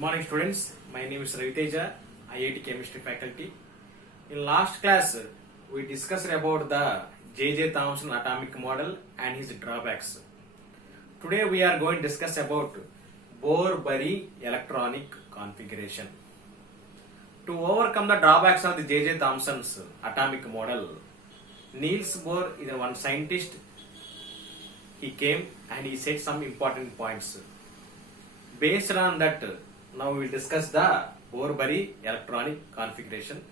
Good morning students, my name is Raviteja, IIT Chemistry faculty. In last class, we discussed about the J.J. Thomson atomic model and his drawbacks. Today we are going to discuss about Bohr-Bury electronic configuration. To overcome the drawbacks of the J.J. Thomson's atomic model, Niels Bohr is one scientist. He came and he said some important points. Based on that, now we will discuss the Bohr-Bury electronic configuration.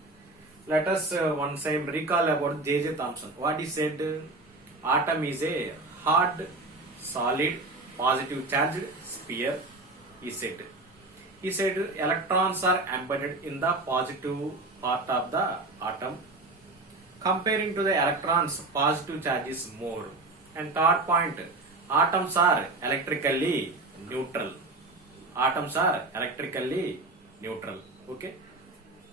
Let us once time recall about J.J. Thomson. What he said, atom is a hard, solid, positive charged sphere, he said. He said electrons are embedded in the positive part of the atom. Comparing to the electrons, positive charge is more. And third point, atoms are electrically neutral. Atoms are electrically neutral. Okay.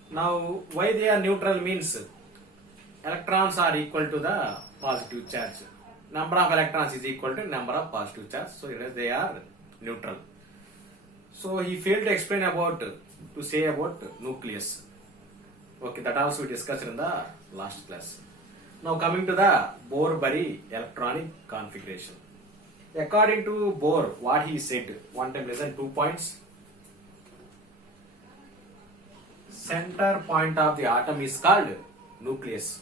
Now, why they are neutral means electrons are equal to the positive charge. Number of electrons is equal to number of positive charge. So, they are neutral. So, he failed to explain about, to say about nucleus. Okay, that also we discussed in the last class. Now, coming to the Bohr-Bury electronic configuration. According to Bohr, what he said, one time listen 2 points. Center point of the atom is called nucleus.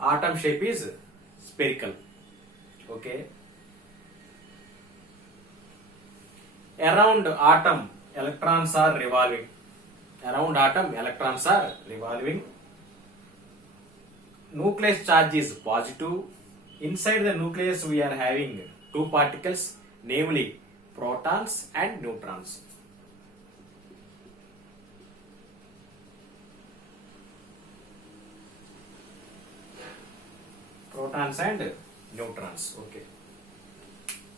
Atom shape is spherical. Okay. Around atom, electrons are revolving. Around atom, electrons are revolving. Nucleus charge is positive. Inside the nucleus we are having two particles, namely protons and neutrons. Protons and neutrons. Okay.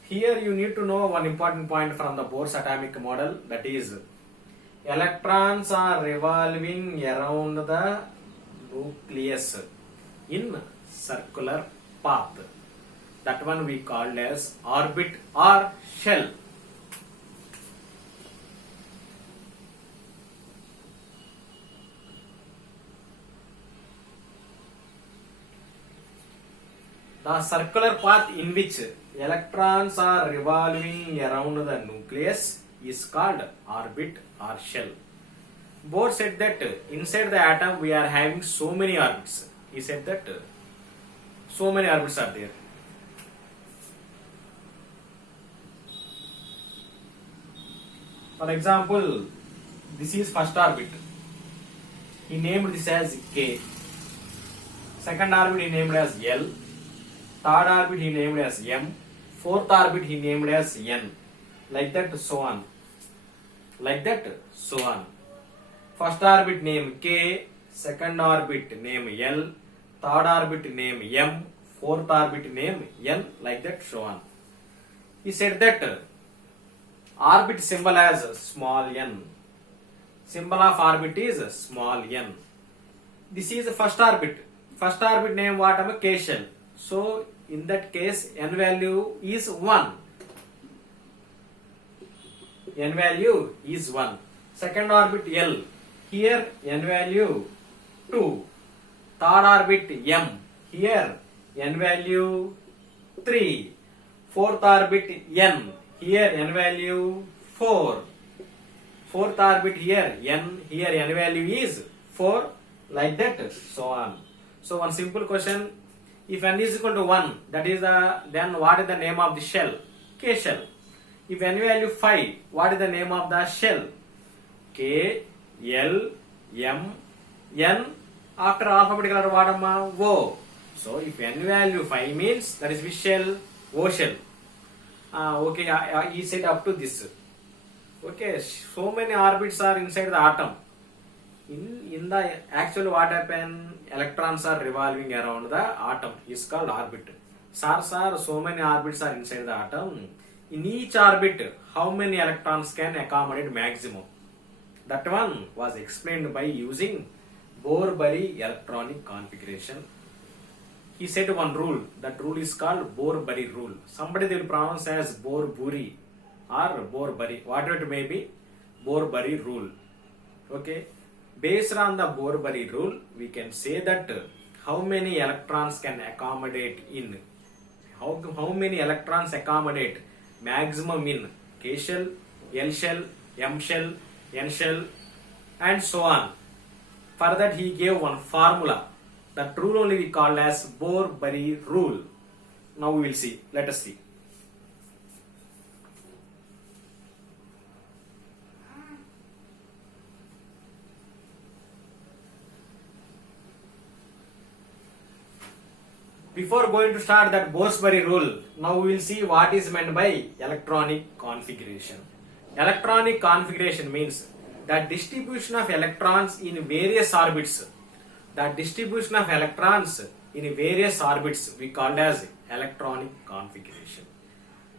Here you need to know one important point from the Bohr's atomic model, that is electrons are revolving around the nucleus in circular path. That one we called as orbit or shell. The circular path in which electrons are revolving around the nucleus is called orbit or shell. Bohr said that inside the atom we are having so many orbits. He said that so many orbits are there. For example, this is first orbit. He named this as K. Second orbit he named as L. Third orbit he named as M. Fourth orbit he named as N. Like that, so on. Like that, so on. First orbit name K, second orbit name L, third orbit name M, fourth orbit name N, like that, so on. He said that orbit symbol as small n. Symbol of orbit is small n. This is the first orbit. First orbit name what? K shell. So, in that case, n value is 1. N value is 1. Second orbit L. Here n value 2. Third orbit M. Here n value 3. Fourth orbit N. Here n value 4. Fourth orbit here N. Here n value is 4. Like that, so on. So one simple question. If n is equal to 1, that is then what is the name of the shell? K shell. If n value 5, what is the name of the shell? K, L, M, N. After alphabetical order, what am I? O. So if n value 5 means that is which shell? O shell. Okay, he said up to this. Okay, so many orbits are inside the atom. In the actual what happened? Electrons are revolving around the atom is called orbit. Sir, so many orbits are inside the atom. In each orbit, how many electrons can accommodate maximum? That one was explained by using Bohr-Bury electronic configuration. He said one rule. That rule is called Bohr-Bury rule. Somebody they will pronounce as Bohr-Bury. or Bohr-Bury, whatever it may be, Bohr-Bury rule. Okay, based on the Bohr-Bury rule, we can say that how many electrons can accommodate in, how many electrons accommodate maximum in K shell, L shell, M shell, N shell, and so on. For that he gave one formula. That rule only we call as Bohr-Bury rule. Now we will see. Let us see. Before going to start that Bohr-Bury rule, now we will see what is meant by electronic configuration. Electronic configuration means the distribution of electrons in various orbits. The distribution of electrons in various orbits we called as electronic configuration.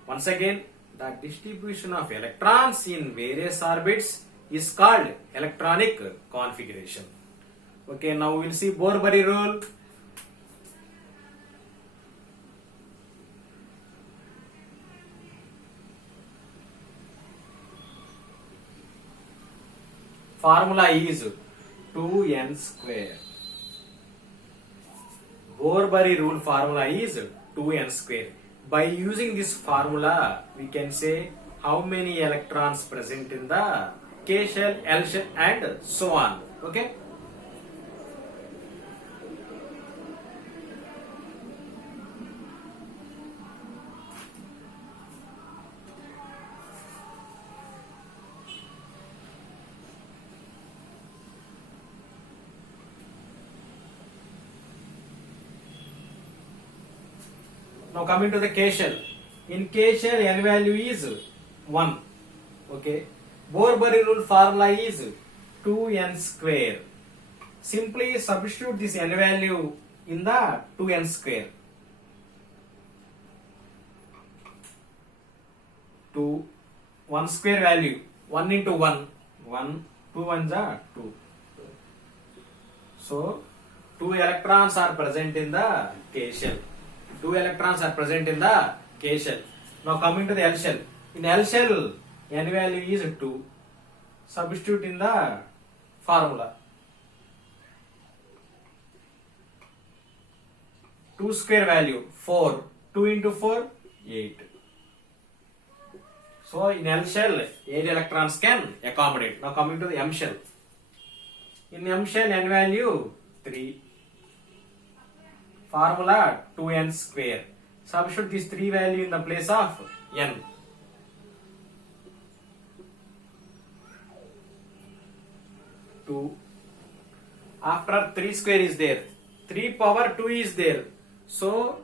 Once again, the distribution of electrons in various orbits is called electronic configuration. Okay, now we will see Bohr-Bury rule. Formula is 2n square. Bohr-Bury rule formula is 2n square. By using this formula, we can say how many electrons present in the K shell, L shell, and so on. Okay. Now coming to the K shell. In K shell, N value is 1. Okay. Bohr-Bury rule formula is 2n square. Simply substitute this n value in the 2n square. 2, 1 square value, 1 into 1, 1, 2 ones are 2. So, 2 electrons are present in the K shell. 2 electrons are present in the K shell. Now coming to the L shell. In L shell, N value is 2. Substitute in the formula. 2 square value, 4. 2 into 4, 8. So in L shell, 8 electrons can accommodate. Now coming to the M shell. In M shell, N value 3. Formula 2n square. Substitute this 3 value in the place of n. 2. After 3 square is there, 3 power 2 is there. So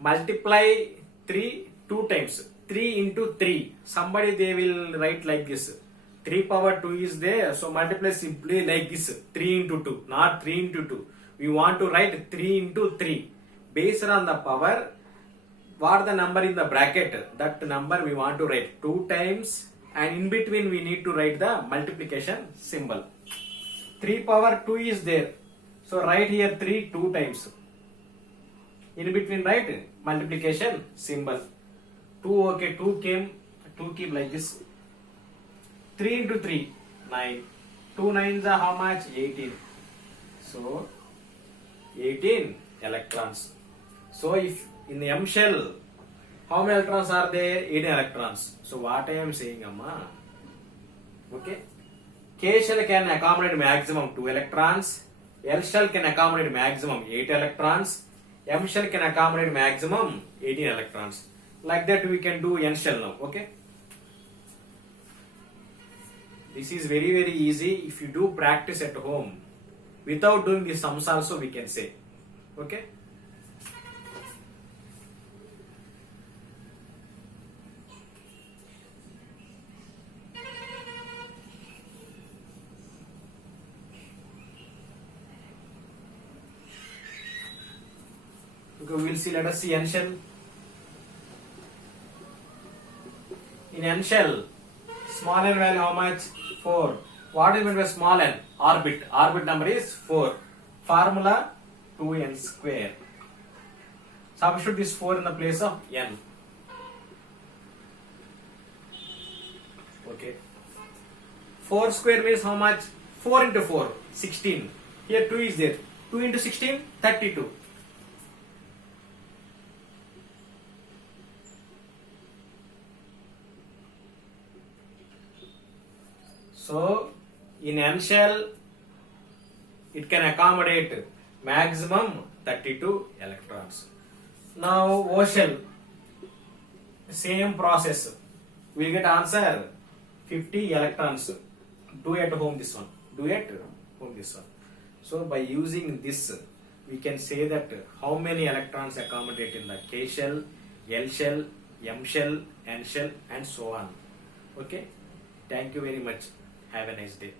multiply 3 2 times. 3 into 3. Somebody they will write like this. 3 power 2 is there. So multiply simply like this. 3 into 2. Not 3 into 2. We want to write 3 into 3. Based on the power, what the number in the bracket, that number we want to write 2 times, and in between we need to write the multiplication symbol. 3 power 2 is there. So write here 3 2 times. In between write multiplication symbol. 2, okay, 2 came, 2 keep like this. 3 into 3, 9. 2 nines are how much? 18. So 18 electrons. So if in the M shell, how many electrons are there? 18 electrons. So what I am saying, Amma? Okay. K shell can accommodate maximum 2 electrons. L shell can accommodate maximum 8 electrons. M shell can accommodate maximum 18 electrons. Like that we can do N shell now. Okay. This is very very easy. If you do practice at home, without doing the sums also we can say. Okay. Okay, we will see. Let us see N shell. In N shell, small n value how much? 4. What is meant by small n? Orbit. Orbit number is 4. Formula 2n square. Substitute this 4 in the place of n. 4 square means how much? 4 into 4, 16. Here 2 is there. 2 into 16, 32. So, in N shell, it can accommodate maximum 32 electrons. Now, O shell, same process. We get answer 50 electrons. Do at home this one. Do at home this one. So, by using this, we can say that how many electrons accommodate in the K shell, L shell, M shell, N shell, and so on. Okay. Thank you very much. Have a nice day.